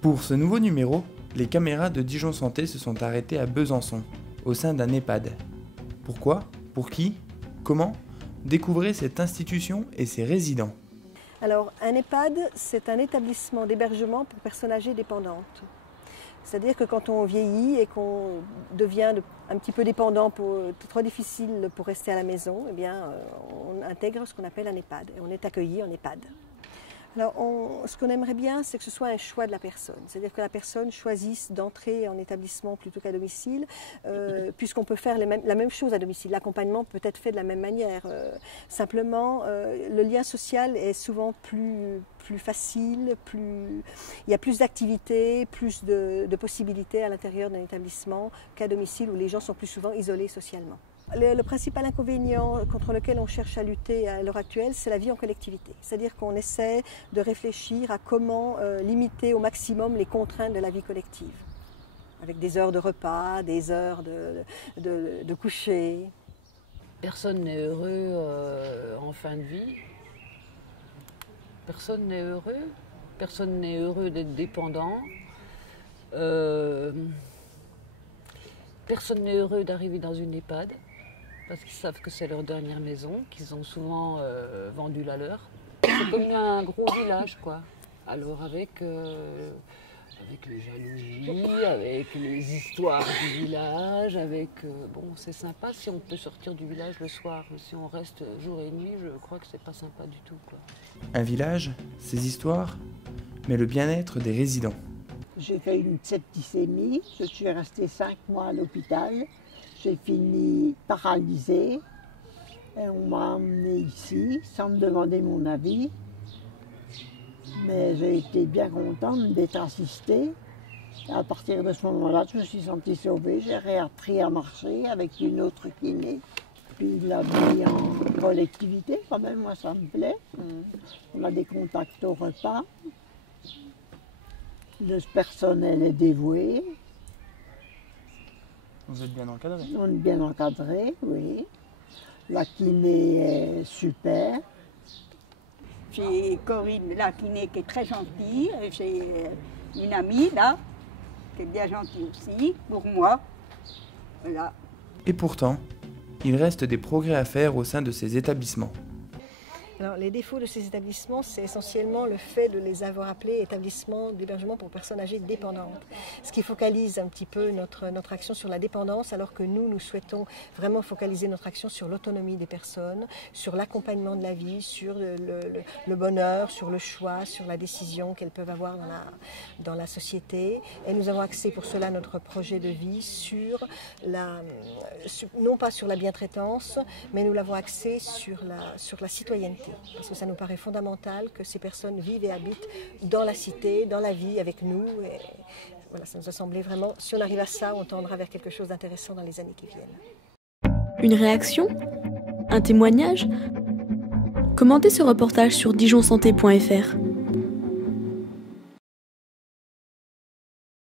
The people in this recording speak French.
Pour ce nouveau numéro, les caméras de Dijon Santé se sont arrêtées à Besançon, au sein d'un EHPAD. Pourquoi ? Pour qui ? Comment ? Découvrez cette institution et ses résidents. Alors, un EHPAD, c'est un établissement d'hébergement pour personnes âgées dépendantes. C'est-à-dire que quand on vieillit et qu'on devient un petit peu dépendant, trop difficile pour rester à la maison, eh bien, on intègre ce qu'on appelle un EHPAD et on est accueilli en EHPAD. Alors, ce qu'on aimerait bien, c'est que ce soit un choix de la personne. C'est-à-dire que la personne choisisse d'entrer en établissement plutôt qu'à domicile, puisqu'on peut faire la même chose à domicile. L'accompagnement peut être fait de la même manière. Simplement, le lien social est souvent plus facile, il y a plus d'activités, plus de possibilités à l'intérieur d'un établissement qu'à domicile où les gens sont plus souvent isolés socialement. Le principal inconvénient contre lequel on cherche à lutter à l'heure actuelle, c'est la vie en collectivité. C'est-à-dire qu'on essaie de réfléchir à comment limiter au maximum les contraintes de la vie collective, avec des heures de repas, des heures de coucher. Personne n'est heureux en fin de vie. Personne n'est heureux. Personne n'est heureux d'être dépendant. Personne n'est heureux d'arriver dans une EHPAD. Parce qu'ils savent que c'est leur dernière maison, qu'ils ont souvent vendu la leur. C'est comme un gros village, quoi. Alors avec les jalousies, avec les histoires du village, bon, c'est sympa si on peut sortir du village le soir, mais si on reste jour et nuit, je crois que c'est pas sympa du tout, quoi. Un village, ses histoires, mais le bien-être des résidents. J'ai fait une septicémie, je suis restée 5 mois à l'hôpital. J'ai fini paralysée et on m'a emmenée ici sans me demander mon avis. Mais j'ai été bien contente d'être assistée. À partir de ce moment-là, je me suis sentie sauvée. J'ai réappris à marcher avec une autre kiné. Puis la vie en collectivité, quand même, moi ça me plaît. On a des contacts au repas. Le personnel est dévoué. Vous êtes bien encadré. On est bien encadré, oui. La kiné est super. J'ai Corinne, la kiné, qui est très gentille. J'ai une amie, là, qui est bien gentille aussi, pour moi. Voilà. Et pourtant, il reste des progrès à faire au sein de ces établissements. Alors, les défauts de ces établissements, c'est essentiellement le fait de les avoir appelés établissements d'hébergement pour personnes âgées dépendantes. Ce qui focalise un petit peu notre action sur la dépendance, alors que nous souhaitons vraiment focaliser notre action sur l'autonomie des personnes, sur l'accompagnement de la vie, sur le bonheur, sur le choix, sur la décision qu'elles peuvent avoir dans la société. Et nous avons axé pour cela notre projet de vie non pas sur la bientraitance, mais nous l'avons axé sur la citoyenneté. Parce que ça nous paraît fondamental que ces personnes vivent et habitent dans la cité, dans la vie, avec nous. Et voilà, ça nous a semblé vraiment, si on arrive à ça, on tendra vers quelque chose d'intéressant dans les années qui viennent. Une réaction ? Un témoignage ? Commentez ce reportage sur dijonsanté.fr.